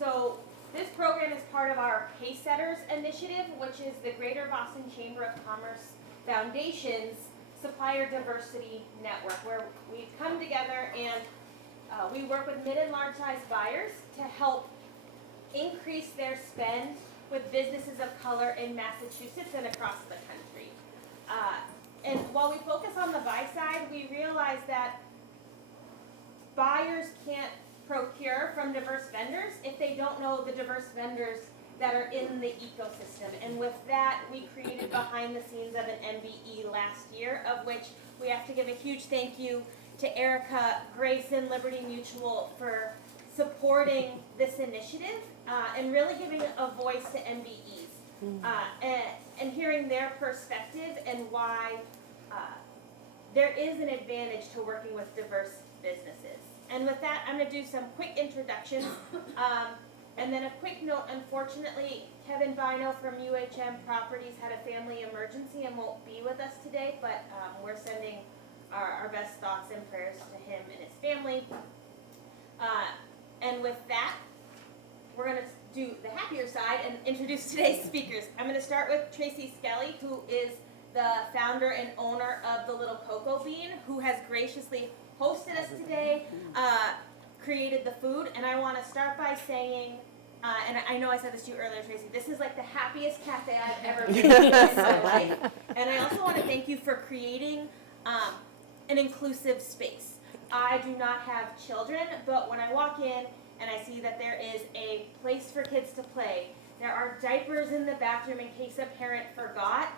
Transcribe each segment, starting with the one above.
So this program is part of our Pacesetters Initiative, which is the Greater Boston Chamber of Commerce Foundation's Supplier Diversity Network, where we come together and we work with mid and large size buyers to help increase their spend with businesses of color in Massachusetts and across the country. And while we focus on the buy side, we realize that buyers can't procure from diverse vendors if they don't know the diverse vendors that are in the ecosystem. And with that, we created behind the scenes of an MBE last year, of which we have to give a huge thank you to Erika, Grace, and Liberty Mutual for supporting this initiative and really giving a voice to MBEs and hearing their perspective and why there is an advantage to working with diverse businesses. And with that, I'm going to do some quick introductions. And then a quick note, unfortunately, Kevin Bino from UHM Properties had a family emergency and won't be with us today, but we're sending our best thoughts and prayers to him and his family. And with that, we're going to do the happier side and introduce today's speakers. I'm going to start with Tracy Skelly, who is the founder and owner of The Little Cocoa Bean, who has graciously hosted us today, created the food. And I want to start by saying, and I know I said this to you earlier, Tracy, this is like the happiest cafe I've ever been in my life. And I also want to thank you for creating an inclusive space. I do not have children, but when I walk in and I see that there is a place for kids to play, there are diapers in the bathroom in case a parent forgot,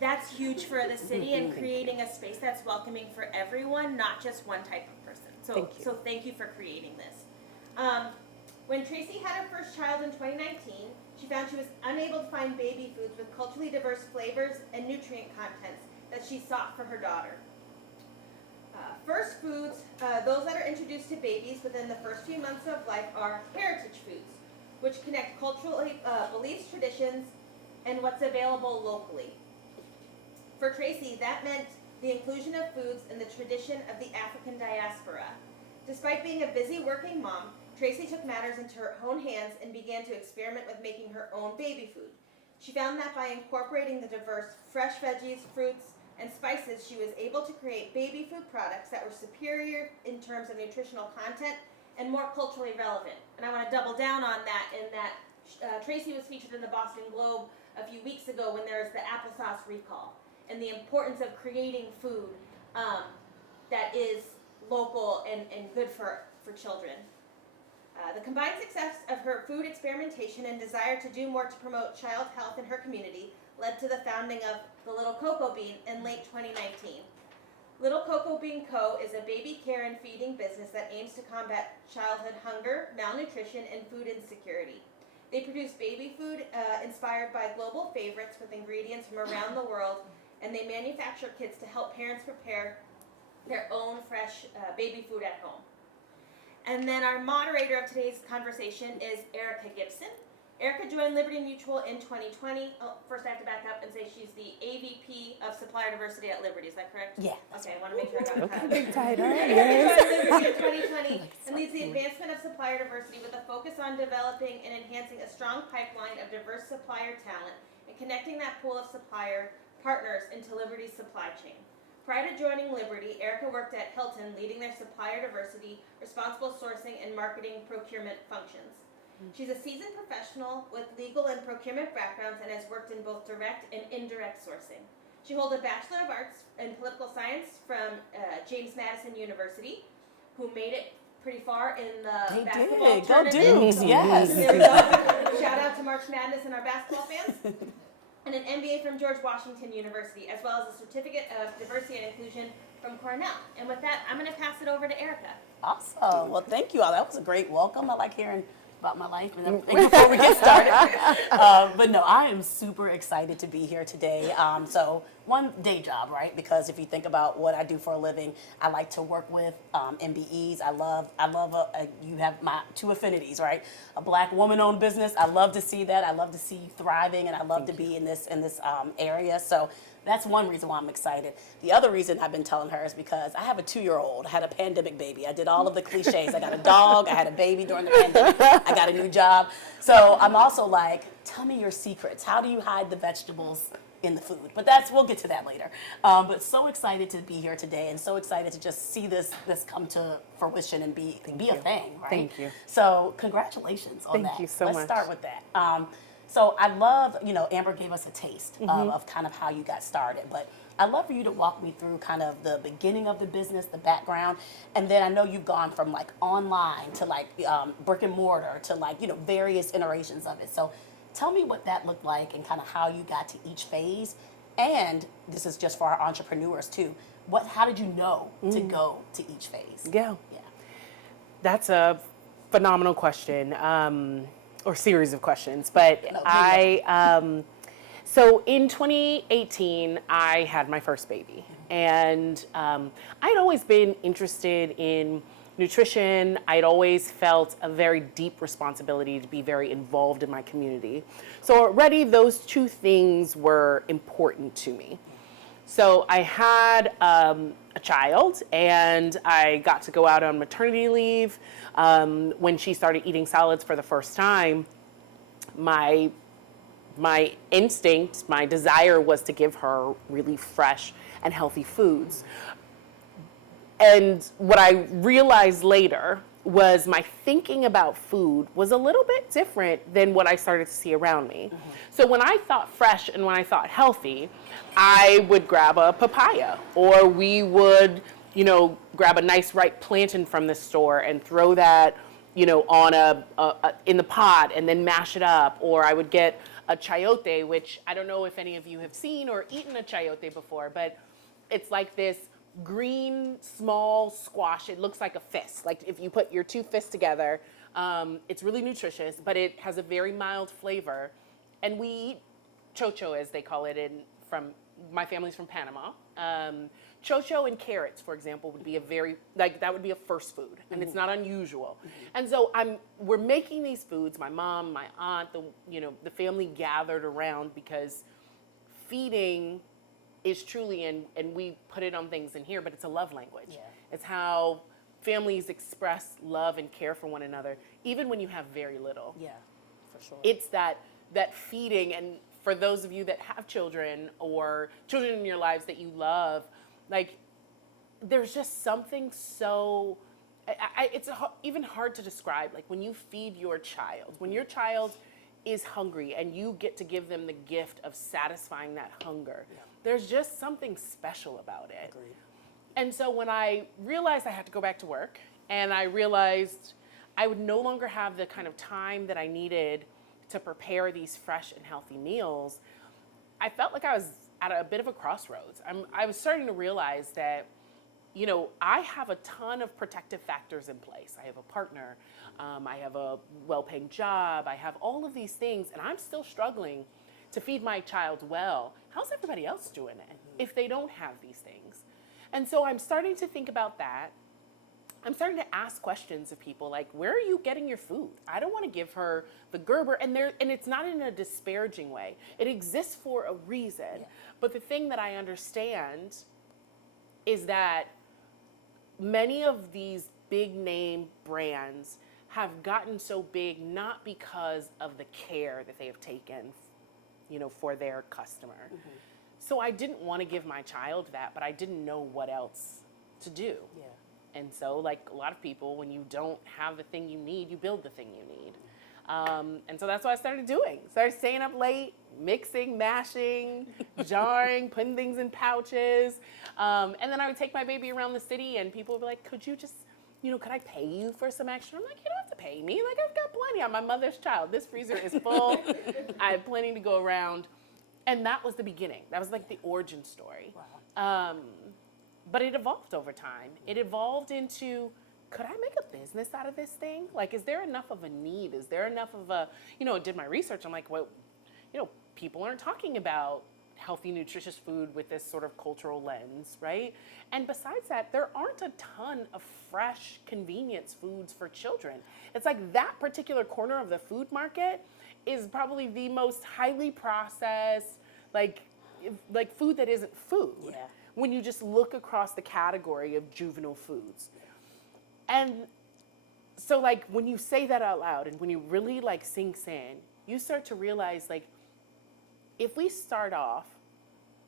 that's huge for the city and creating a space that's welcoming for everyone, not just one type of person. So thank you for creating this. When Tracy had her first child in 2019, she found she was unable to find baby foods with culturally diverse flavors and nutrient contents that she sought for her daughter. First foods, those that are introduced to babies within the first few months of life, are heritage foods, which connect cultural beliefs, traditions, and what's available locally. For Tracy, that meant the inclusion of foods in the tradition of the African diaspora. Despite being a busy working mom, Tracy took matters into her own hands and began to experiment with making her own baby food. She found that by incorporating the diverse fresh veggies, fruits, and spices, she was able to create baby food products that were superior in terms of nutritional content and more culturally relevant. And I want to double down on that in that Tracy was featured in the Boston Globe a few weeks ago when there was the applesauce recall and the importance of creating food that is local and good for children. The combined success of her food experimentation and desire to do more to promote child health in her community led to the founding of The Little Cocoa Bean in late 2019. Little Cocoa Bean Co. is a baby care and feeding business that aims to combat childhood hunger, malnutrition, and food insecurity. They produce baby food inspired by global favorites with ingredients from around the world, and they manufacture kits to help parents prepare their own fresh baby food at home. And then our moderator of today's conversation is Erika Gibson. Erika joined Liberty Mutual in 2020. Oh, first I have to back up and say she's the AVP of Supplier Diversity at Liberty. Is that correct? Yeah. Okay, I want to make sure I got it. Okay, big title. Erika joined Liberty in 2020 and leads the advancement of supplier diversity with a focus on developing and enhancing a strong pipeline of diverse supplier talent and connecting that pool of supplier partners into Liberty's supply chain. Prior to joining Liberty, Erika worked at Hilton, leading their supplier diversity, responsible sourcing, and marketing procurement functions. She's a seasoned professional with legal and procurement backgrounds and has worked in both direct and indirect sourcing. She holds a Bachelor of Arts in Political Science from James Madison University, who made it pretty far in the basketball tournament. Go Dukes, yes. There we go. Shout out to March Madness and our basketball fans. And an MBA from George Washington University, as well as a certificate of diversity and inclusion from Cornell. And with that, I'm going to pass it over to Erika. Awesome. Well, thank you all. That was a great welcome. I like hearing about my life and everything before we get started. But no, I am super excited to be here today. So one, day job, right? Because if you think about what I do for a living, I like to work with MBEs. I love you have my two affinities, right? A Black woman-owned business. I love to see that. I love to see you thriving, and I love to be in this area. So that's one reason why I'm excited. The other reason I've been telling her is because I have a 2-year-old. I had a pandemic baby. I did all of the cliches. I got a dog. I had a baby during the pandemic. I I got a new job. So I'm also like, tell me your secrets. How do you hide the vegetables in the food? But we'll get to that later. But so excited to be here today, and so excited to just see this come to fruition and be a thing, right? Thank you. So congratulations on that. Thank you so Let's much. start with that. So I love, Amber gave us a taste of kind of how you got started, but I'd love for you to walk me through kind of the beginning of the business, the background, and then I know you've gone from like online to like brick and mortar to like, various iterations of it. So tell me what that looked like and kind of how you got to each phase. And this is just for our entrepreneurs too. How did you know to go to each phase? Yeah. Yeah. That's a phenomenal question, or series of questions. But so in 2018, I had my first baby. And I'd always been interested in nutrition. I'd always felt a very deep responsibility to be very involved in my community. So already those two things were important to me. So I had a child, and I got to go out on maternity leave. When she started eating salads for the first time, my instinct, my desire was to give her really fresh and healthy foods. And what I realized later was my thinking about food was a little bit different than what I started to see around me. So when I thought fresh and when I thought healthy, I would grab a papaya, or we would, grab a nice ripe plantain from the store and throw that, on in the pot and then mash it up. Or I would get a chayote, which I don't know if any of you have seen or eaten a chayote before, but it's like this green, small squash. It looks like a fist. Like if you put your two fists together, it's really nutritious, but it has a very mild flavor. And we eat chocho, as they call it, my family's from Panama. Chocho and carrots, for example, would be that would be a first food, and it's not unusual. And so we're making these foods. My mom, my aunt, the family gathered around, because feeding is truly, and we put it on things in here, but it's a love language. Yeah. It's how families express love and care for one another, even when you have very little. Yeah, for sure. It's that feeding, and for those of you that have children or children in your lives that you love, like, there's just something so, it's even hard to describe, like when you feed your child, when your child is hungry and you get to give them the gift of satisfying that hunger, there's just something special about it. Agreed. And so when I realized I had to go back to work, and I realized I would no longer have the kind of time that I needed to prepare these fresh and healthy meals, I felt like I was at a bit of a crossroads. I was starting to realize that, I have a ton of protective factors in place. I have a partner, I have a well-paying job, I have all of these things, and I'm still struggling to feed my child well. How's everybody else doing it if they don't have these things? And so I'm starting to think about that. I'm starting to ask questions of people like, where are you getting your food? I don't want to give her the Gerber, and it's not in a disparaging way. It exists for a reason. Yeah. But the thing that I understand is that many of these big name brands have gotten so big not because of the care that they have taken, for their customer. So I didn't want to give my child that, but I didn't know what else to do. Yeah. And so, like a lot of people, when you don't have the thing you need, you build the thing you need. And so that's what I started doing. Started staying up late, mixing, mashing, jarring, putting things in pouches. And then I would take my baby around the city, and people would be like, could you just, could I pay you for some extra? I'm like, you don't have to pay me. Like, I've got plenty. I'm my mother's child. This freezer is full. I have plenty to go around. And that was the beginning. That was like the origin story. Wow. But it evolved over time. It evolved into, could I make a business out of this thing? Like, is there enough of a need? Is there enough of a, I did my research. I'm like, well, people aren't talking about healthy, nutritious food with this sort of cultural lens, right? And besides that, there aren't a ton of fresh convenience foods for children. It's like that particular corner of the food market is probably the most highly processed, like food that isn't food. Yeah. When you just look across the category of juvenile foods. And So like when you say that out loud and when you really like sinks in, you start to realize like if we start off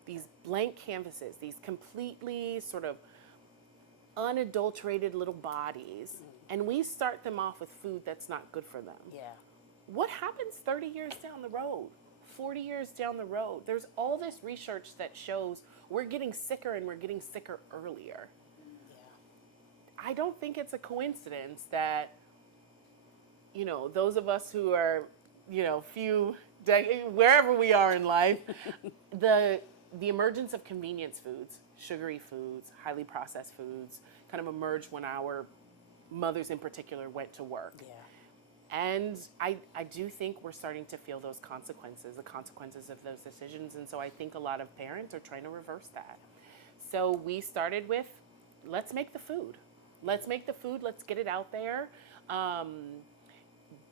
these blank canvases, these completely sort of unadulterated little bodies, and we start them off with food that's not good for them. Yeah. What happens 30 years down the road, 40 years down the road? There's all this research that shows we're getting sicker and we're getting sicker earlier. Yeah. I don't think it's a coincidence that, you know, those of us who are, you know, wherever we are in life, the emergence of convenience foods, sugary foods, highly processed foods, kind of emerged when our mothers in particular went to work. Yeah. And I do think we're starting to feel those consequences, the consequences of those decisions. And so I think a lot of parents are trying to reverse that. So we started with, let's make the food. Let's make the food, let's get it out there.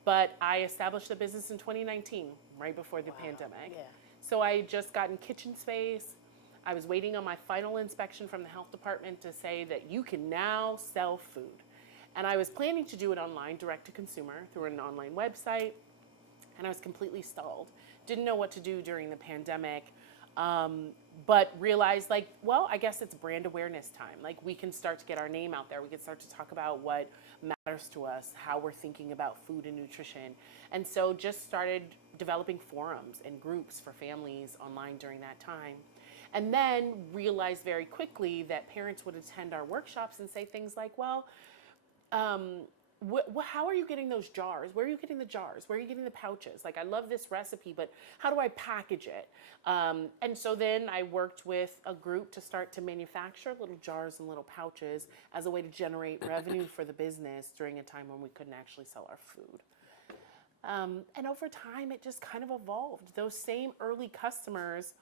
But I established the business in 2019, right before the pandemic. Yeah. So I had just gotten kitchen space. I was waiting on my final inspection from the health department to say that you can now sell food. And I was planning to do it online, direct to consumer, through an online website, and I was completely stalled. Didn't know what to do during the pandemic, but realized like, well, I guess it's brand awareness time. Like we can start to get our name out there. We can start to talk about what matters to us, how we're thinking about food and nutrition. And so just started developing forums and groups for families online during that time. And then realized very quickly that parents would attend our workshops and say things like, well, how are you getting those jars? Where are you getting the jars? Where are you getting the pouches? Like, I love this recipe, but how do I package it? And so then I worked with a group to start to manufacture little jars and little pouches as a way to generate revenue for the business during a time when we couldn't actually sell our food. And over time, it just kind of evolved. Those same early customers,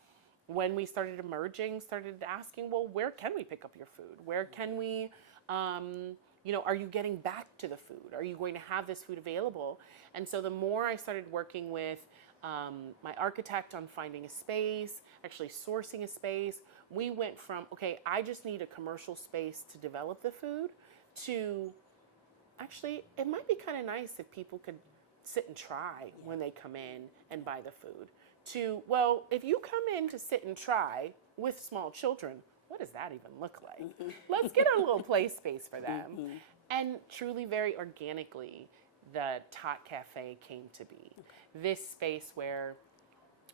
when we started emerging, started asking, well, where can we pick up your food? Where can we, you know, are you getting back to the food? Are you going to have this food available? And so the more I started working with my architect on finding a space, actually sourcing a space, we went from, okay, I just need a commercial space to develop the food, to actually, it might be kind of nice if people could sit and try when they come in and buy the food, to, well, if you come in to sit and try with small children, what does that even look like? Let's get a little play space for them. And truly, very organically, the Tot Cafe came to be. This space where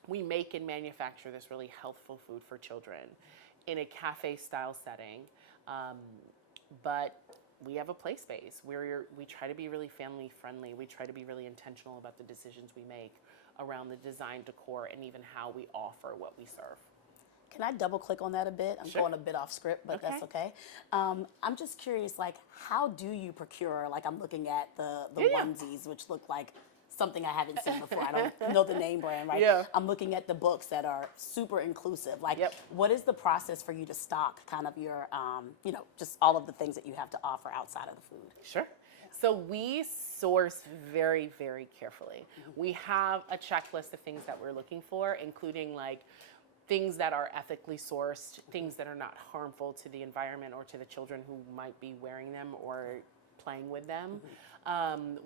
we make and manufacture this really healthful food for children in a cafe style setting. But we have a play space where we try to be really family friendly. We try to be really intentional about the decisions we make around the design, decor, and even how we offer what we serve. Can I double click on that a bit? I'm Sure. going a bit off script, but that's okay. I'm just curious, like, how do you procure, like I'm looking at the Yeah. onesies, which look like something I haven't seen before. I don't know the name brand, right? Yeah. I'm looking at the books that are super inclusive. Like, Yep. what is the process for you to stock kind of your, you know, just all of the things that you have to offer outside of the food? Sure. So we source very, very carefully. We have a checklist of things that we're looking for, including like things that are ethically sourced, things that are not harmful to the environment or to the children who might be wearing them or playing with them.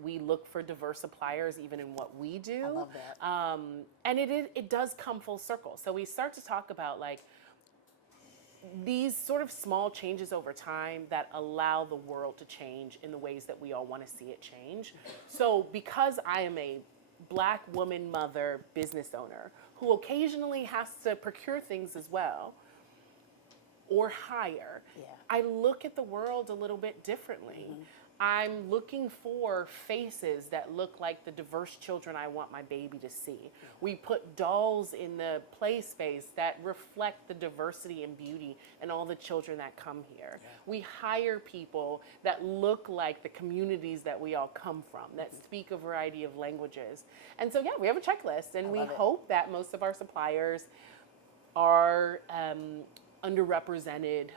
We look for diverse suppliers even in what we do. I love that. And it does come full circle. So we start to talk about like these sort of small changes over time that allow the world to change in the ways that we all want to see it change. So because I am a Black woman, mother, business owner who occasionally has to procure things as well or hire, I look at the world a little bit differently. I'm looking for faces that look like the diverse children I want my baby to see. We put dolls in the play space that reflect the diversity and beauty and all the children that come here. We hire people that look like the communities that we all come from, that speak a variety of languages. And so, we have a checklist, and we hope that most of our suppliers are underrepresented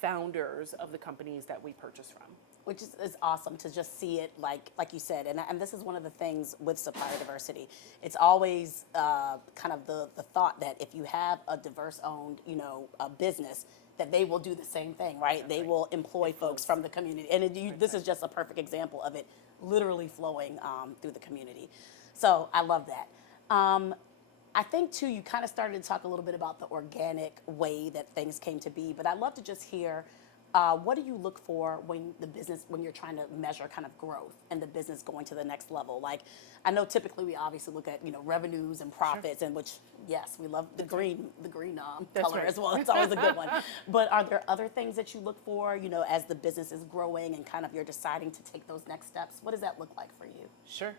founders of the companies that we purchase from. Which is awesome to just see it like you said, and this is one of the things with supplier diversity. It's always kind of the thought that if you have a diverse owned, a business, that they will do the same thing, right? They will employ folks from the community. And this is just a perfect example of it literally flowing through the community. So I love that. I think too, you kind of started to talk a little bit about the organic way that things came to be, but I'd love to just hear, what do you look for when you're trying to measure kind of growth and the business going to the next level? Like, I know typically we obviously look at, revenues and profits, and which, yes, we love the green color right. as well. It's always a good one. But are there other things that you look for, as the business is growing and kind of you're deciding to take those next steps? What does that look like for you? Sure.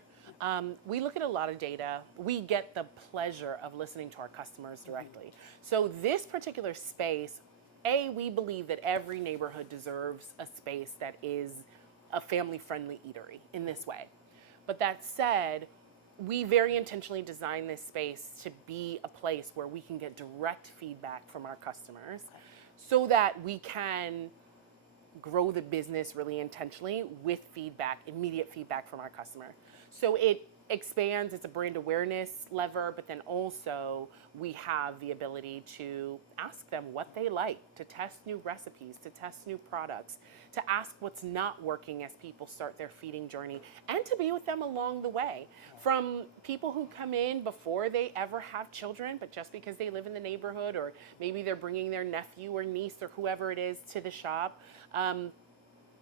We look at a lot of data. We get the pleasure of listening to our customers directly. So this particular space, we believe that every neighborhood deserves a space that is a family-friendly eatery in this way. But that said, we very intentionally designed this space to be a place where we can get direct feedback from our customers so that we can grow the business really intentionally with feedback, immediate feedback from our customer. So it expands, it's a brand awareness lever, but then also we have the ability to ask them what they like, to test new recipes, to test new products, to ask what's not working as people start their feeding journey, and to be with them along the way. From people who come in before they ever have children, but just because they live in the neighborhood, or maybe they're bringing their nephew or niece or whoever it is to the shop.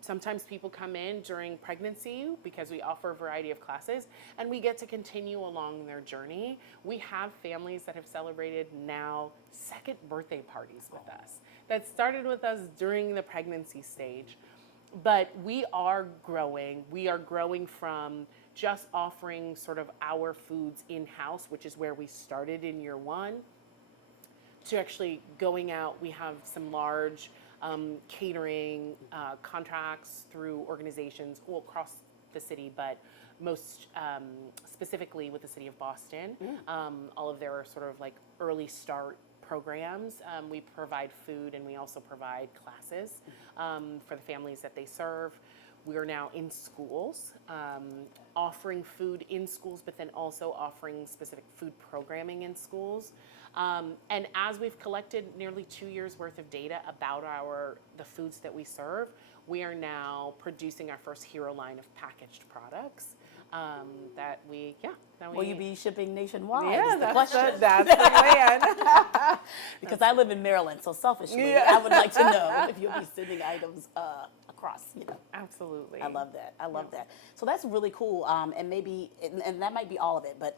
Sometimes people come in during pregnancy because we offer a variety of classes, and we get to continue along their journey. We have families that have celebrated now second birthday parties with us that started with us during the pregnancy stage. But we are growing. We are growing from just offering sort of our foods in-house, which is where we started in year one, to actually going out. We have some large catering contracts through organizations all across the city, but most specifically with the city of Boston. All of their sort of like early start programs. We provide food, and we also provide classes for the families that they serve. We are now in schools, offering food in schools, but then also offering specific food programming in schools. And as we've collected nearly 2 years worth of data about the foods that we serve, we are now producing our first hero line of packaged products Will you be shipping nationwide? Yeah, is the question. that's the plan. Because I live in Maryland, so selfishly, I would like to know if you'll be sending items across. Absolutely. I love that. I love that. So that's really cool. And maybe, and that might be all of it, but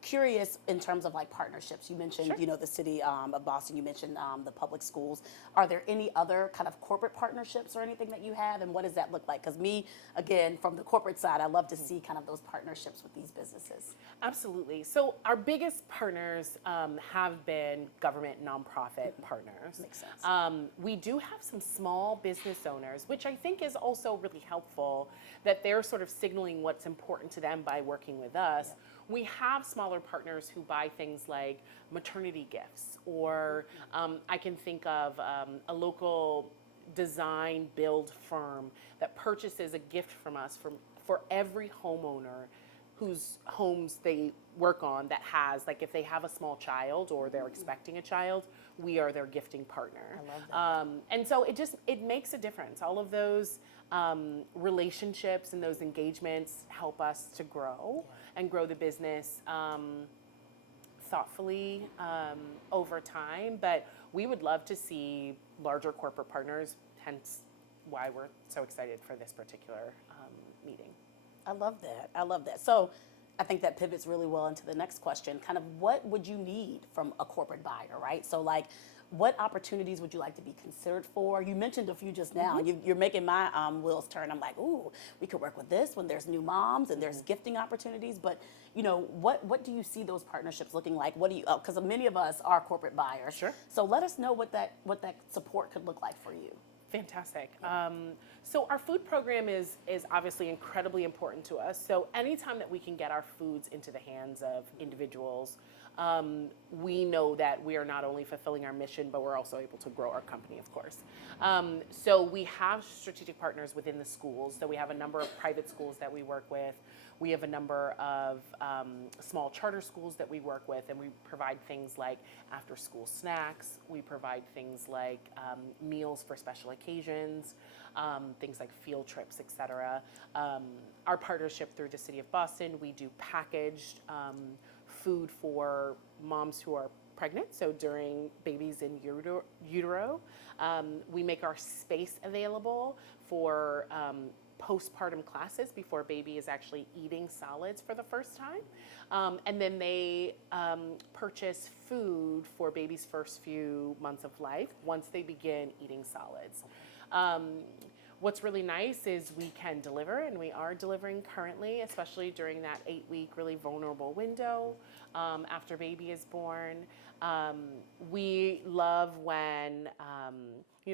curious in terms of like partnerships. You mentioned, the city of Boston. You mentioned the public schools. Are there any other kind of corporate partnerships or anything that you have, and what does that look like? Because me, again, from the corporate side, I love to see kind of those partnerships with these businesses. Absolutely. So our biggest partners have been government nonprofit partners. Makes sense. We do have some small business owners, which I think is also really helpful, that they're sort of signaling what's important to them by working with us. We have smaller partners who buy things like maternity gifts, or I can think of a local design build firm that purchases a gift from us for every homeowner whose homes they work on that has, like if they have a small child or they're expecting a child, we are their gifting partner. I love that. And so it makes a difference. All of those relationships and those engagements help us to grow and grow the business thoughtfully over time. But we would love to see larger corporate partners, hence why we're so excited for this particular meeting. I love that. I love that. So I think that pivots really well into the next question. Kind of what would you need from a corporate buyer, right? So like, what opportunities would you like to be considered for? You mentioned a few just now. You're making my wheels turn. I'm like, ooh, we could work with this when there's new moms and there's gifting opportunities. But what do you see those partnerships looking like? What do you? Because many of us are corporate buyers. Sure. So let us know what that support could look like for you. Fantastic. So our food program is obviously incredibly important to us. So anytime that we can get our foods into the hands of individuals we know that we are not only fulfilling our mission, but we're also able to grow our company, of course. So we have strategic partners within the schools. So we have a number of private schools that we work with. We have a number of small charter schools that we work with, and we provide things like after-school snacks. We provide things like meals for special occasions, things like field trips, etc. Our partnership through the City of Boston, we do packaged food for moms who are pregnant, so during babies in utero. We make our space available for postpartum classes before baby is actually eating solids for the first time. And then they purchase food for baby's first few months of life once they begin eating solids. What's really nice is we can deliver, and we are delivering currently, especially during that 8-week really vulnerable window after baby is born. We love when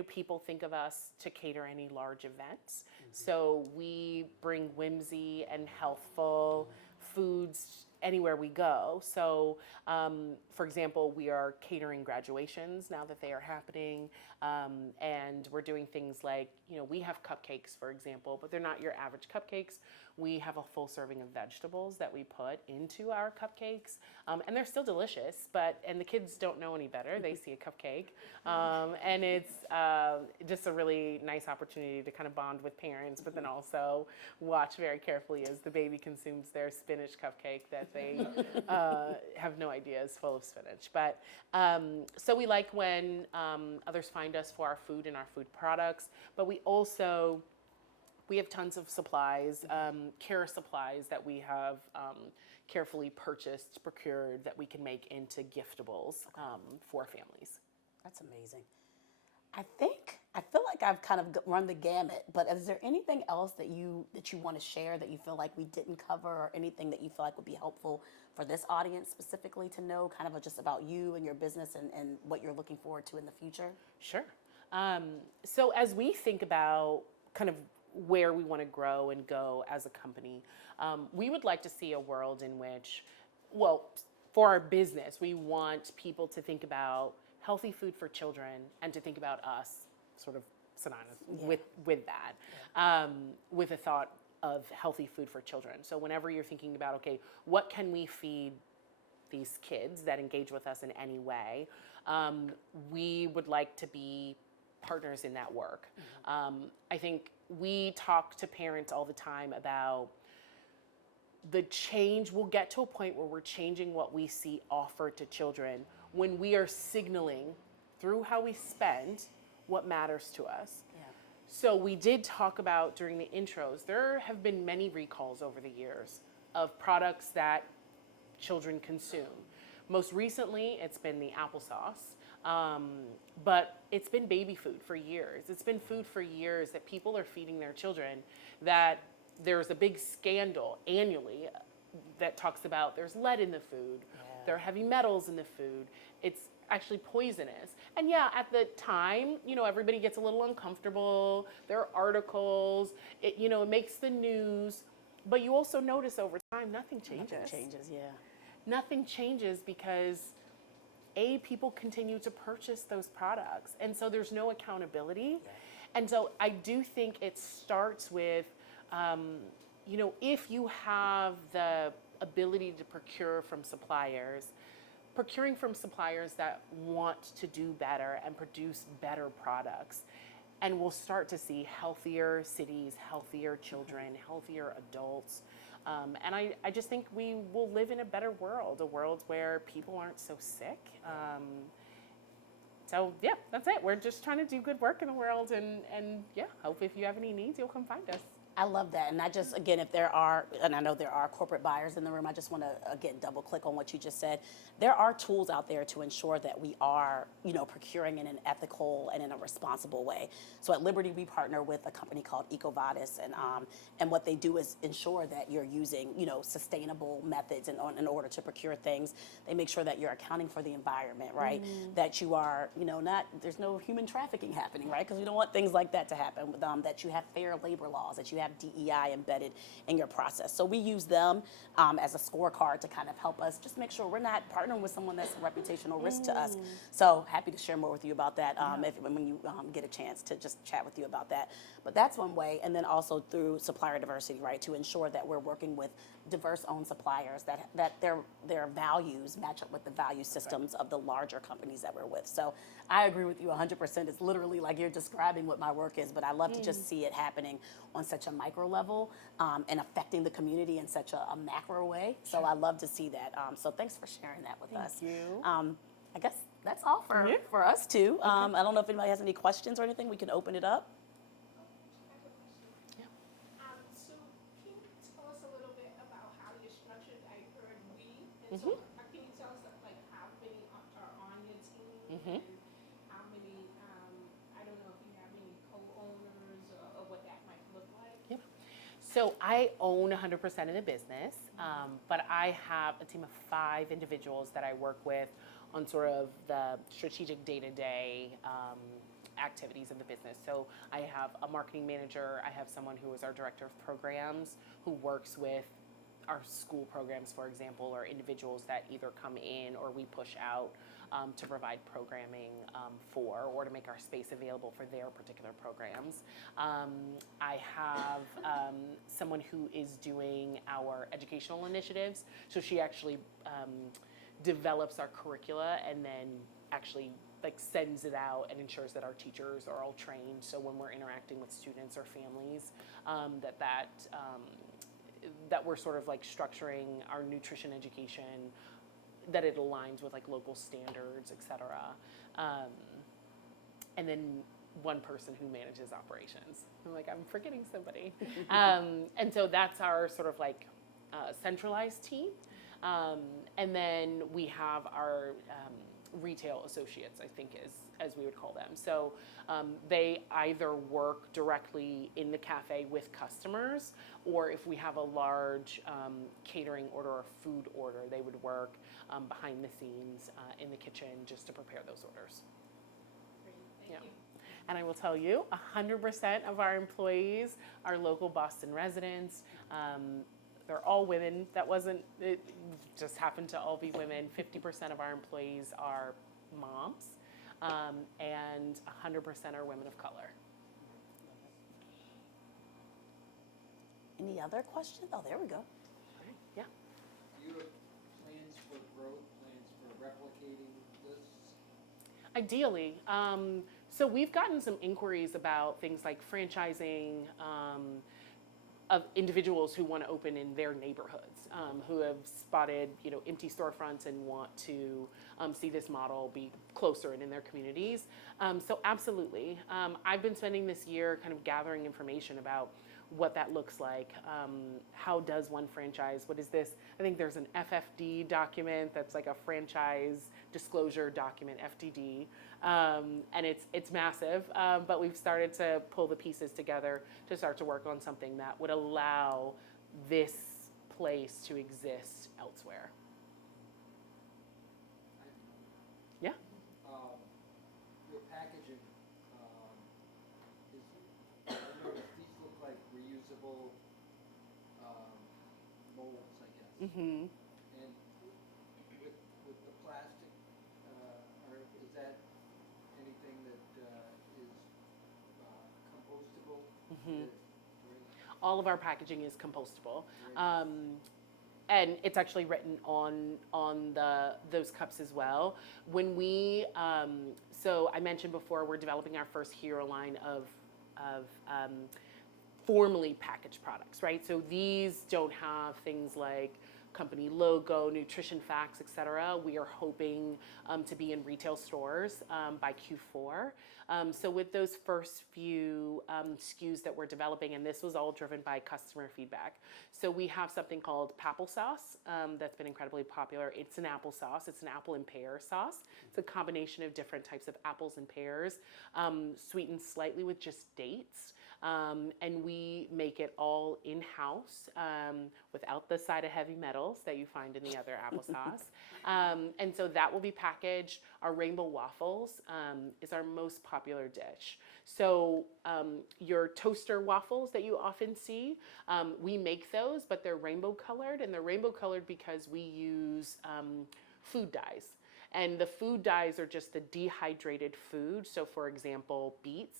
people think of us to cater any large events. So we bring whimsy and healthful foods anywhere we go. So, for example, we are catering graduations now that they are happening, and we're doing things like, we have cupcakes, for example, but they're not your average cupcakes. We have a full serving of vegetables that we put into our cupcakes, and they're still delicious, and the kids don't know any better. They see a cupcake, and it's just a really nice opportunity to kind of bond with parents, but then also watch very carefully as the baby consumes their spinach cupcake that they have no idea is full of spinach. But so we like when others find us for our food and our food products, but we have tons of supplies, care supplies that we have carefully purchased, procured, that we can make into giftables for families. That's amazing. I feel like I've kind of run the gamut, but is there anything else that you want to share that you feel like we didn't cover, or anything that you feel like would be helpful for this audience specifically to know, kind of just about you and your business and what you're looking forward to in the future? Sure. So as we think about kind of where we want to grow and go as a company, we would like to see a world in which, for our business, we want people to think about healthy food for children and to think about us sort of synonymous with that, with a thought of healthy food for children. So whenever you're thinking about, okay, what can we feed these kids that engage with us in any way, we would like to be partners in that work. I think we talk to parents all the time about the change. We'll get to a point where we're changing what we see offered to children when we are signaling through how we spend what matters to us. Yeah. So we did talk about during the intros, there have been many recalls over the years of products that children consume. Most recently, it's been the applesauce, but it's been baby food for years. It's been food for years that people are feeding their children, that there's a big scandal annually that talks about there's lead in the food, there are heavy metals in the food, it's actually poisonous. And at the time, everybody gets a little uncomfortable, there are articles, it makes the news, but you also notice over time, nothing changes. Nothing changes because people continue to purchase those products. And so there's no accountability. Yeah. And so I do think it starts with, if you have the ability to procure from suppliers, procuring from suppliers that want to do better and produce better products. And we'll start to see healthier cities, healthier children, healthier adults. And I just think we will live in a better world, a world where people aren't so sick. That's it. We're just trying to do good work in the world, and hope if you have any needs, you'll come find us. I love that. And I just, again, if there are, and I know there are corporate buyers in the room, I just want to, again, double click on what you just said. There are tools out there to ensure that we are, procuring in an ethical and in a responsible way. So at Liberty, we partner with a company called EcoVadis, and what they do is ensure that you're using, sustainable methods in order to procure things. They make sure that you're accounting for the environment, right? Mm-hmm. That you are, there's no human trafficking happening, right? Because we don't want things like that to happen. That you have fair labor laws, that you have have DEI embedded in your process. So we use them as a scorecard to kind of help us just make sure we're not partnering with someone that's a reputational risk to us. So happy to share more with you about that when you get a chance to just chat with you about that. But that's one way, and then also through supplier diversity, right, to ensure that we're working with diverse-owned suppliers, that their values match up with the value systems of the larger companies that we're with. So I agree with you 100%. It's literally like you're describing what my work is, but I love to just see it happening on such a micro level and affecting the community in such a macro way. So I love to see that. So thanks for sharing that with us. Thank you. I guess that's all for us too. I don't know if anybody has any questions or anything. We can open it up. So can you tell us a little bit about how you're structured? I heard we, and so can you tell us like how many are on your team and how many, I don't know if you have any co-owners or what that might look like? Yep. So I own 100% of the business, but I have a team of 5 individuals that I work with on sort of the strategic day-to-day activities of the business. So I have a marketing manager, I have someone who is our director of programs who works with our school programs, for example, or individuals that either come in or we push out to provide programming for, or to make our space available for their particular programs. I have someone who is doing our educational initiatives. So she actually develops our curricula and then actually like sends it out and ensures that our teachers are all trained. So when we're interacting with students or families, that we're sort of like structuring our nutrition education, that it aligns with like local standards, et cetera. And then one person who manages operations. I'm forgetting somebody. And so that's our sort of like centralized team. And then we have our retail associates, I think as we would call them. So they either work directly in the cafe with customers, or if we have a large catering order or food order, they would work behind the scenes in the kitchen just to prepare those orders. Great, thank you. And I will tell you, 100% of our employees are local Boston residents. They're all women. It just happened to all be women. 50% of our employees are moms, and 100% are women of color. Any other questions? Oh, there we go. Yeah. Do you have plans for growth, plans for replicating this? Ideally. So we've gotten some inquiries about things like franchising, of individuals who want to open in their neighborhoods, who have spotted empty storefronts and want to see this model be closer and in their communities. So absolutely. I've been spending this year kind of gathering information about what that looks like. How does one franchise? What is this? I think there's an FFD document that's like a franchise disclosure document, FDD, and it's massive. But we've started to pull the pieces together to start to work on something that would allow this place to exist elsewhere. Yeah. Your packaging, I noticed these look like reusable molds, I guess. Mm-hmm. And with the plastic, is that anything that is compostable? Mm-hmm. All of our packaging is compostable. And it's actually written on those cups as well. When we, so I mentioned before, we're developing our first hero line of formally packaged products, right? So these don't have things like company logo, nutrition facts, et cetera. We are hoping to be in retail stores by Q4. So with those first few SKUs that we're developing, and this was all driven by customer feedback. So we have something called Papple sauce that's been incredibly popular. It's an apple sauce. It's an apple and pear sauce. It's a combination of different types of apples and pears, sweetened slightly with just dates. And we make it all in-house without the side of heavy metals that you find in the other applesauce. And so that will be packaged. Our rainbow waffles is our most popular dish. So your toaster waffles that you often see, we make those, but they're rainbow colored, and they're rainbow colored because we use food dyes. And the food dyes are just the dehydrated food. So for example, beets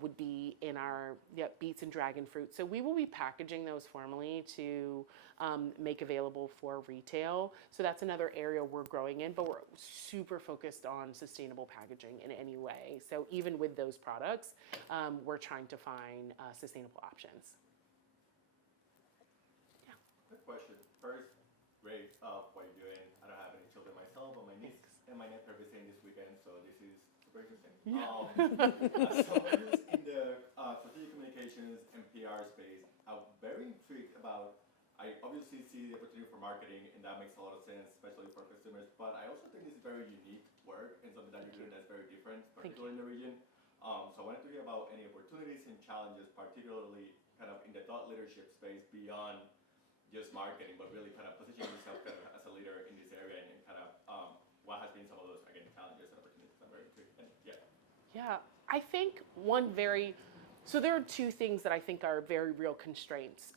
would be in our beets and dragon fruit. So we will be packaging those formally to make available for retail. So that's another area we're growing in, but we're super focused on sustainable packaging in any way. So even with those products, we're trying to find sustainable options. Quick question. First, great what you're doing. I don't have any children myself, but my niece and my nephew are visiting this weekend, so this is super interesting. So I'm just in the strategic communications and PR space. I'm very intrigued about, I obviously see the opportunity for marketing, and that makes a lot of sense, especially for consumers, but I also think this is very unique work and something that you're doing that's very different, particularly in the region. So I wanted to hear about any opportunities and challenges, particularly kind of in the thought leadership space beyond just marketing, but really kind of positioning yourself kind of as a leader in this area, and kind of what has been some of those, again, challenges and opportunities. I'm very intrigued. And Yeah, I think so there are two things that I think are very real constraints.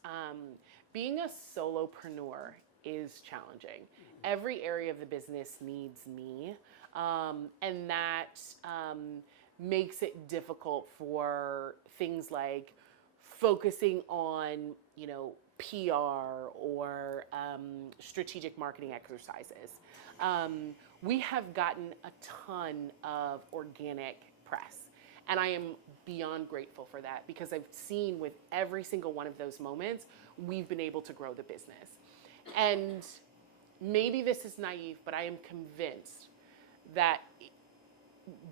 Being a solopreneur is challenging. Every area of the business needs me, and that makes it difficult for things like focusing on, PR or strategic marketing exercises. We have gotten a ton of organic press, and I am beyond grateful for that, because I've seen with every single one of those moments, we've been able to grow the business. And maybe this is naive, but I am convinced that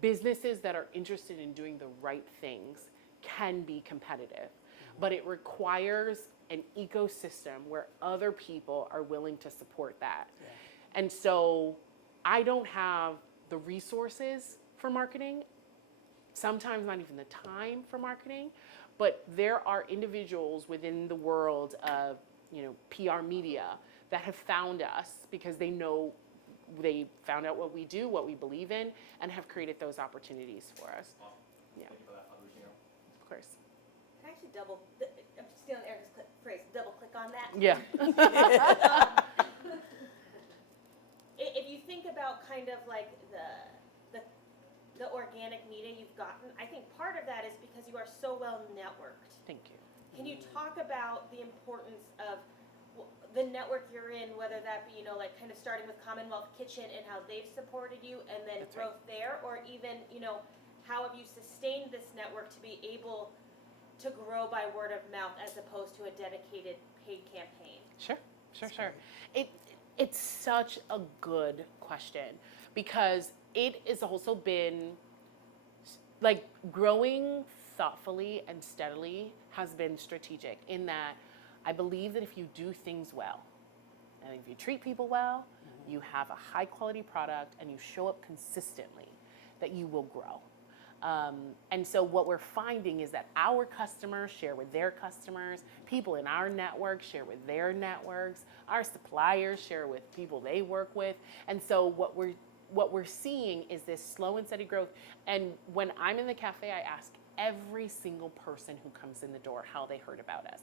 businesses that are interested in doing the right things can be competitive, but it requires an ecosystem where other people are willing to support that. Yeah. And so I don't have the resources for marketing, sometimes not even the time for marketing, but there are individuals within the world of PR media that have found us because they found out what we do, what we believe in, and have created those opportunities for us. awesome. Yeah. Thank you for that, Luciano. Of course. Can I actually I'm stealing Erika's phrase, double click on that? Yeah. If you think about kind of like the organic media you've gotten, I think part of that is because you are so well networked. Thank you. Can you talk about the importance of the network you're in, whether that be, like kind of starting with Commonwealth Kitchen and how they've supported you and then That's growth there, or even, how have you sustained this network to be able to grow by word of mouth as opposed to a dedicated paid campaign? Sure. It's such a good question, because it has also been like growing thoughtfully and steadily has been strategic, in that I believe that if you do things well, and if you treat people well, you have a high quality product, and you show up consistently, that you will grow. And so what we're finding is that our customers share with their customers, people in our network share with their networks, our suppliers share with people they work with. And so what we're seeing is this slow and steady growth. And when I'm in the cafe, I ask every single person who comes in the door how they heard about us.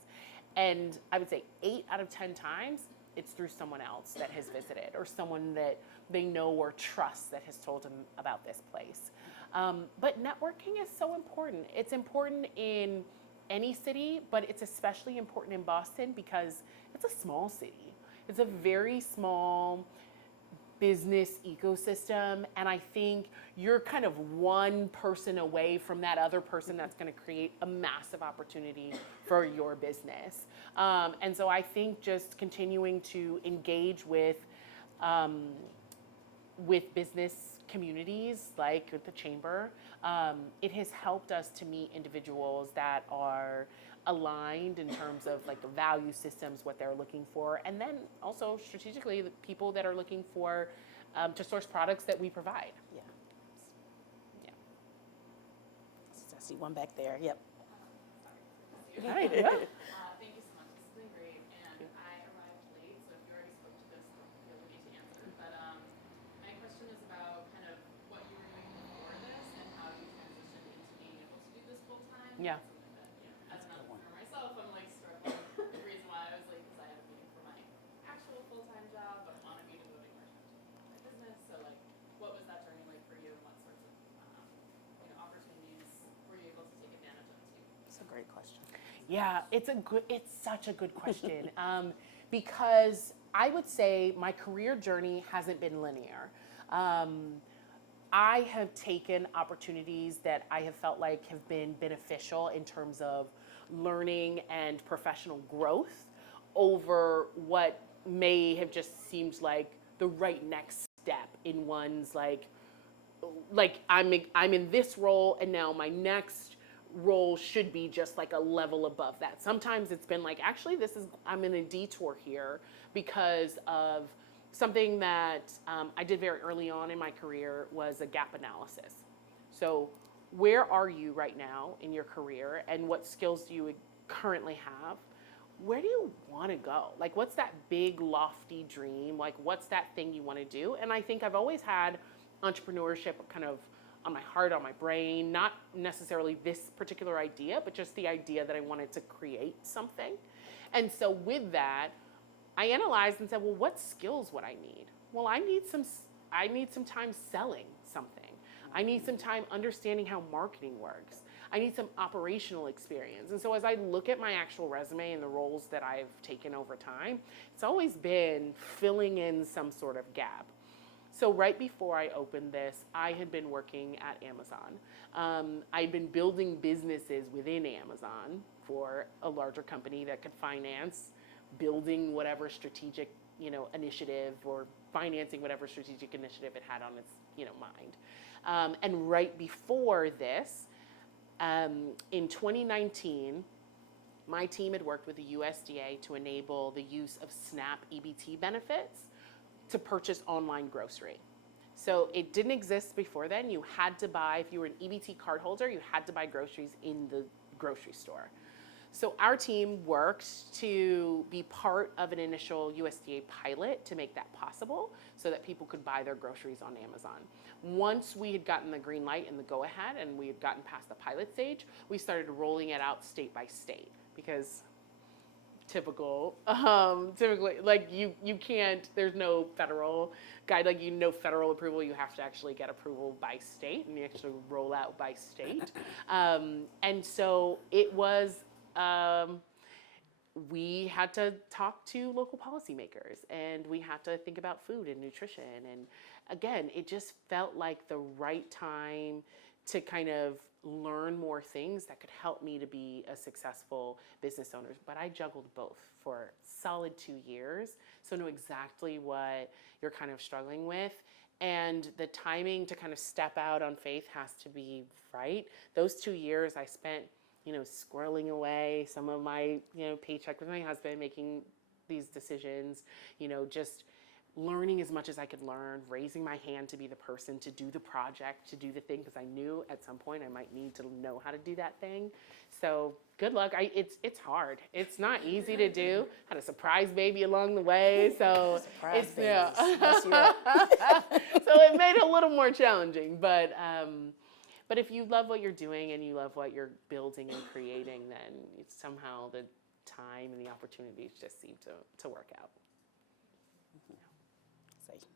And I would say 8 out of 10 times, it's through someone else that has visited, or someone that they know or trust that has told them about this place. But networking is so important. It's important in any city, but it's especially important in Boston because it's a small city. It's a very small business ecosystem, and I think you're kind of one person away from that other person that's going to create a massive opportunity for your business. And so I think just continuing to engage with business communities like with the chamber, it has helped us to meet individuals that are aligned in terms of like the value systems, what they're looking for, and then also strategically the people that are looking for to source products that we provide. Yeah. Yeah. I see one back there. Yep. Hi. Yeah. Thank you so much. This has been great. And I arrived late, so if you already spoke to this, don't feel the need to answer. But my question is about kind of what you were doing before this and how you transitioned into being able to do this full time. Yeah. Something that, as an entrepreneur myself, I'm like struggling. The reason why I was late because I had a meeting for my actual full time job, but want to be devoting more time to my business. So like, what was that journey like for you, and what sorts of opportunities were you able to take advantage of too? That's a great question. Yeah, it's such a good question because I would say my career journey hasn't been linear. I have taken opportunities that I have felt like have been beneficial in terms of learning and professional growth over what may have just seemed like the right next step in one's like I'm in this role and now my next role should be just like a level above that. Sometimes it's been like, actually, I'm in a detour here because of something that I did very early on in my career was a gap analysis. So where are you right now in your career and what skills do you currently have? Where do you want to go? Like, what's that big, lofty dream? Like, what's that thing you want to do? And I think I've always had entrepreneurship kind of on my heart, on my brain, not necessarily this particular idea, but just the idea that I wanted to create something. And so with that, I analyzed and said, well, what skills would I need? Well, I need some time selling something. I need some time understanding how marketing works. I need some operational experience. And so as I look at my actual resume and the roles that I've taken over time, it's always been filling in some sort of gap. So right before I opened this, I had been working at Amazon. I'd been building businesses within Amazon for a larger company that could finance building whatever strategic, initiative or financing whatever strategic initiative it had on its, mind. And right before this, in 2019, my team had worked with the USDA to enable the use of SNAP EBT benefits to purchase online grocery. So it didn't exist before then. You had to buy, if you were an EBT card holder, you had to buy groceries in the grocery store. So our team worked to be part of an initial USDA pilot to make that possible so that people could buy their groceries on Amazon. Once we had gotten the green light and the go ahead and we had gotten past the pilot stage, we started rolling it out state by state because typically, like you can't, there's no federal guide, like federal approval, you have to actually get approval by state and you actually roll out by state. And so it was, we had to talk to local policymakers and we had to think about food and nutrition. And again, it just felt like the right time to kind of learn more things that could help me to be a successful business owner. But I juggled both for solid 2 years, so I know exactly what you're kind of struggling with. And the timing to kind of step out on faith has to be right. Those 2 years I spent, squirreling away some of my, paycheck with my husband, making these decisions, just learning as much as I could learn, raising my hand to be the person to do the project, to do the thing, because I knew at some point I might need to know how to do that thing. So good luck. It's hard. It's not easy to do. Had a surprise baby along the way, so Surprise it's babies. so it made it a little more challenging. But if you love what you're doing and you love what you're building and creating, then it's somehow the time and the opportunities just seem to work out.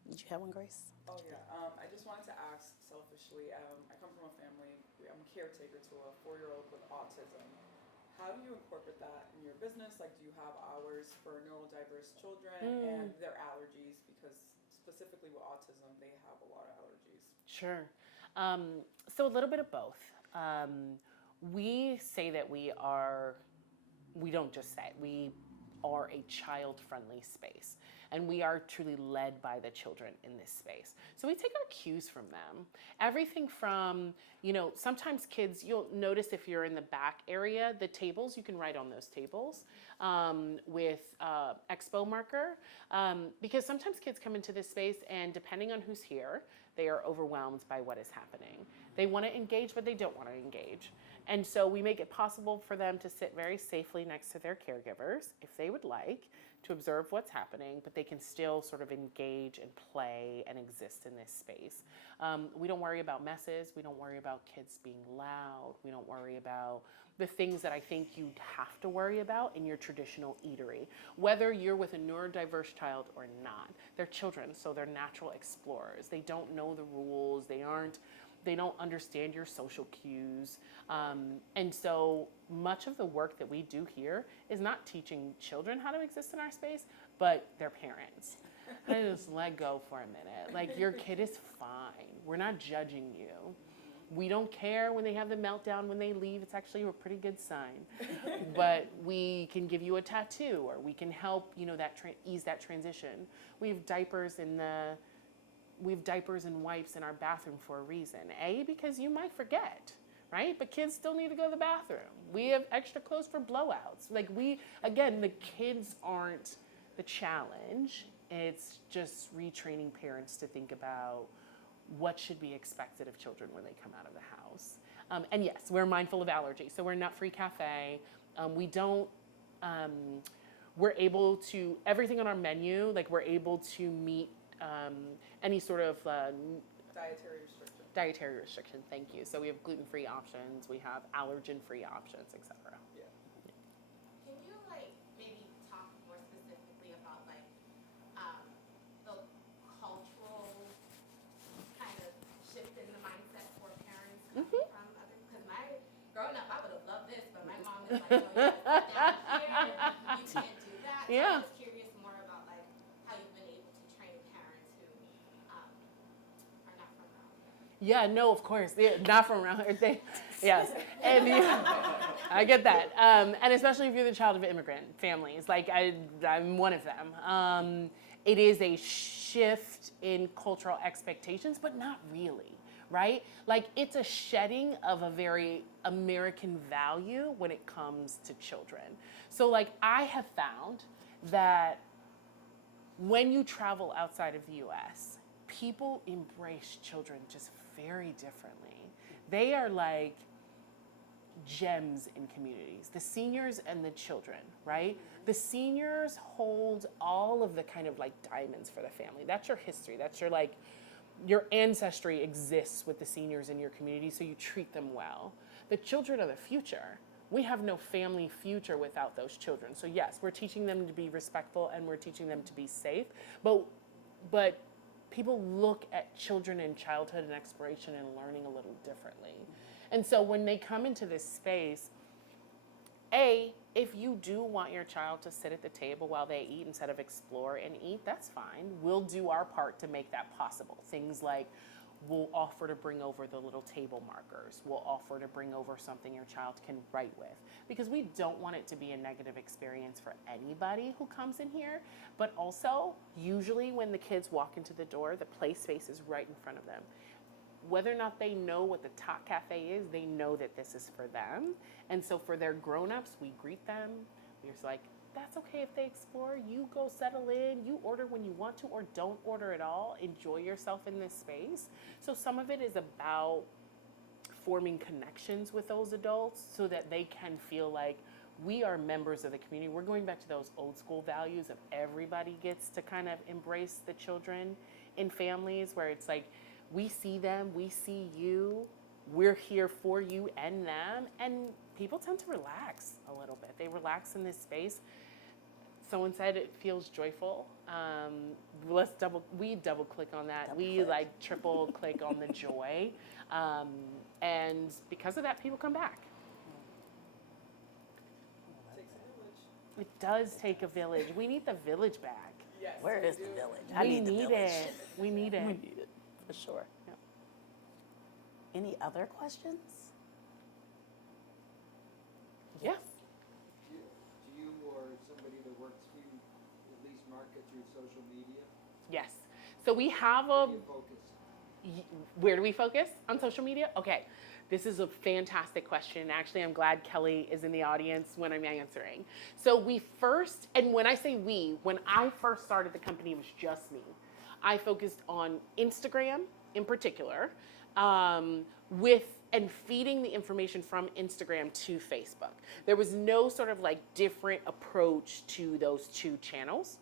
Did you have one, Grace? Oh yeah, I just wanted to ask selfishly, I come from a family, I'm a caretaker to a 4-year-old with autism. How do you incorporate that in your business? Like, do you have hours for neurodiverse children and their allergies? Because specifically with autism, they have a lot of allergies. Sure. So a little bit of both. We say that we don't just say it, we are a child-friendly space. And we are truly led by the children in this space. So we take our cues from them. Everything from, sometimes kids, you'll notice if you're in the back area, the tables, you can write on those tables with expo marker. Because sometimes kids come into this space and depending on who's here, they are overwhelmed by what is happening. They want to engage, but they don't want to engage. And so we make it possible for them to sit very safely next to their caregivers if they would like to observe what's happening, but they can still sort of engage and play and exist in this space. We don't worry about messes. We don't worry about kids being loud. We don't worry about the things that I think you have to worry about in your traditional eatery. Whether you're with a neurodiverse child or not, they're children, so they're natural explorers. They don't know the rules. They don't understand your social cues. And so much of the work that we do here is not teaching children how to exist in our space, but their parents. I just let go for a minute. Like, your kid is fine. We're not judging you. We don't care when they have the meltdown when they leave. It's actually a pretty good sign. But we can give you a tattoo, or we can help, ease that transition. We have diapers and wipes in our bathroom for a reason. Because you might forget, right? But kids still need to go to the bathroom. We have extra clothes for blowouts. The kids aren't the challenge. It's just retraining parents to think about what should be expected of children when they come out of the house. And yes, we're mindful of allergies. So we're a nut-free cafe. We're able to, everything on our menu, we're able to meet any sort of dietary restriction, thank you. So we have gluten-free options, we have allergen-free options, etc. Yeah. Can you maybe talk more specifically about the cultural kind of shift in the mindset for parents coming from other? Because growing up, I would have loved this, but my mom was like, "Oh, you gotta sit down here, you can't do that." So Yeah. I was curious more about how you've been able to train parents who are not from around here. Yeah, no, of course. Yeah, not from around here. Yes. And I get that. And especially if you're the child of immigrant families, I'm one of them. It is a shift in cultural expectations, but not really, right? It's a shedding of a very American value when it comes to children. So I have found that when you travel outside of the US, people embrace children just very differently. They are like gems in communities, the seniors and the children, right? The seniors hold all of the kind of diamonds for the family. That's your history. That's your ancestry exists with the seniors in your community, so you treat them well. The children are the future. We have no family future without those children. So yes, we're teaching them to be respectful and we're teaching them to be safe, but people look at children in childhood and exploration and learning a little differently. And so when they come into this space, if you do want your child to sit at the table while they eat instead of explore and eat, that's fine. We'll do our part to make that possible. Things like we'll offer to bring over the little table markers. We'll offer to bring over something your child can write with, because we don't want it to be a negative experience for anybody who comes in here. But also, usually when the kids walk into the door, the play space is right in front of them. Whether or not they know what the Talk Cafe is, they know that this is for them. And so for their grown-ups, we greet them. We're just that's okay if they explore. You go settle in. You order when you want to, or don't order at all. Enjoy yourself in this space. So some of it is about forming connections with those adults so that they can feel like we are members of the community. We're going back to those old school values of everybody gets to kind of embrace the children in families, where it's we see them, we see you, we're here for you and them, and people tend to relax a little bit. They relax in this space. Someone said it feels joyful. We double click on that. We triple click on the joy. And because of that, people come back. Takes a village. It does take a village. We need the village back. Yes. Where we is the do. village? I need the village. it. We need it. We need it, for sure. Yep. Any other questions? Yeah. Do you or somebody that works for you at least market through social media? Yes. So we have Where do you focus? Where do we focus on social media? Okay, this is a fantastic question. Actually, I'm glad Kelly is in the audience when I'm answering. So when I say we, when I first started the company, it was just me. I focused on Instagram, in particular, and feeding the information from Instagram to Facebook. There was no sort of like different approach to those two channels.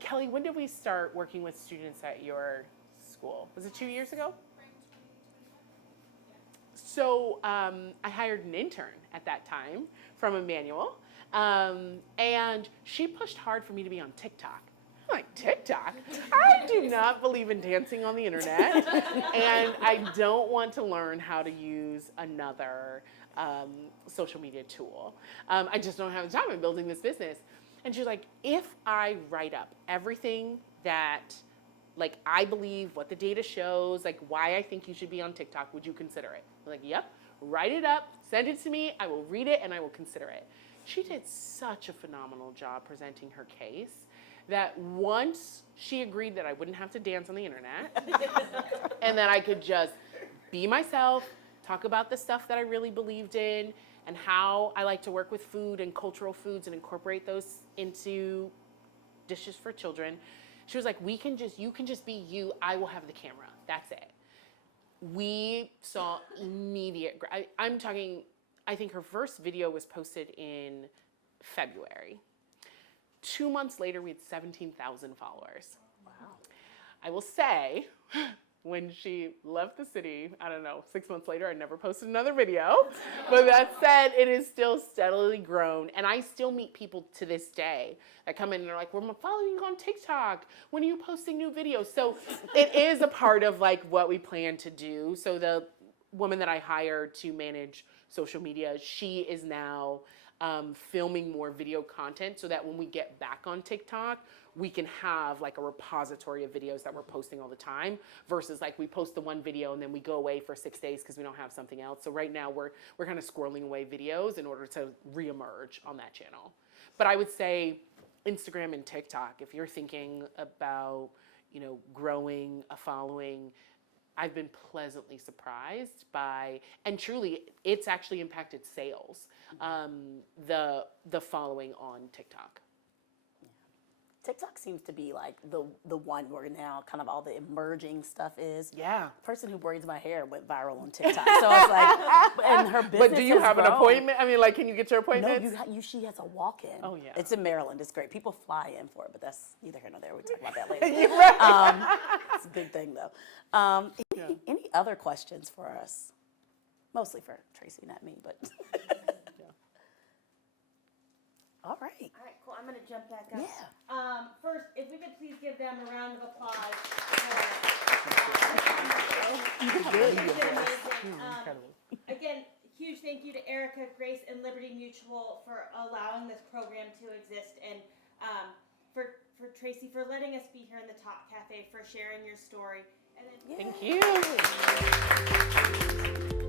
Kelly, when did we start working with students at your school? Was it 2 years ago? So I hired an intern at that time from Emmanuel, and she pushed hard for me to be on TikTok. I'm like, TikTok? I do not believe in dancing on the internet, and I don't want to learn how to use another social media tool. I just don't have the time. I'm building this business. And she was like, if I write up everything that, like, I believe, what the data shows, like, why I think you should be on TikTok, would you consider it? I'm like, yep, write it up, send it to me, I will read it, and I will consider it. She did such a phenomenal job presenting her case that once she agreed that I wouldn't have to dance on the internet and that I could just be myself, talk about the stuff that I really believed in, and how I like to work with food and cultural foods and incorporate those into dishes for children. She was like, you can just be you, I will have the camera, that's it. We saw immediate, I'm talking, I think her first video was posted in February. 2 months later, we had 17,000 followers. Wow. I will say, when she left the city, I don't know, 6 months later, I never posted another video. But that said, it is still steadily grown. And I still meet people to this day that come in and are like, we're following you on TikTok. When are you posting new videos? So it is a part of like what we plan to do. So the woman that I hired to manage social media, she is now filming more video content so that when we get back on TikTok, we can have like a repository of videos that we're posting all the time versus like we post the one video and then we go away for 6 days because we don't have something else. So right now we're kind of squirreling away videos in order to reemerge on that channel. But I would say Instagram and TikTok, if you're thinking about, growing a following, I've been pleasantly surprised by, and truly, it's actually impacted sales, the following on TikTok. TikTok seems to be like the one where now kind of all the emerging stuff is. Yeah. The person who braids my hair went viral on TikTok. So it's like, and her business But do you have an appointment? I mean, like, can you get your appointments? No, she has a walk-in. Oh, yeah. It's in Maryland. It's great. People fly in for it, but that's neither here nor there. We'll talk about that later. It's a big thing, though. Any other questions for us? Mostly for Tracy, not me, but. All right. All right, cool. I'm going to jump back up. Yeah. First, if we could please give them a round of applause. Again, huge thank you to Erika, Grace, and Liberty Mutual for allowing this program to exist, and for Tracy for letting us be here in the Top Cafe, for sharing your story. And then Thank you.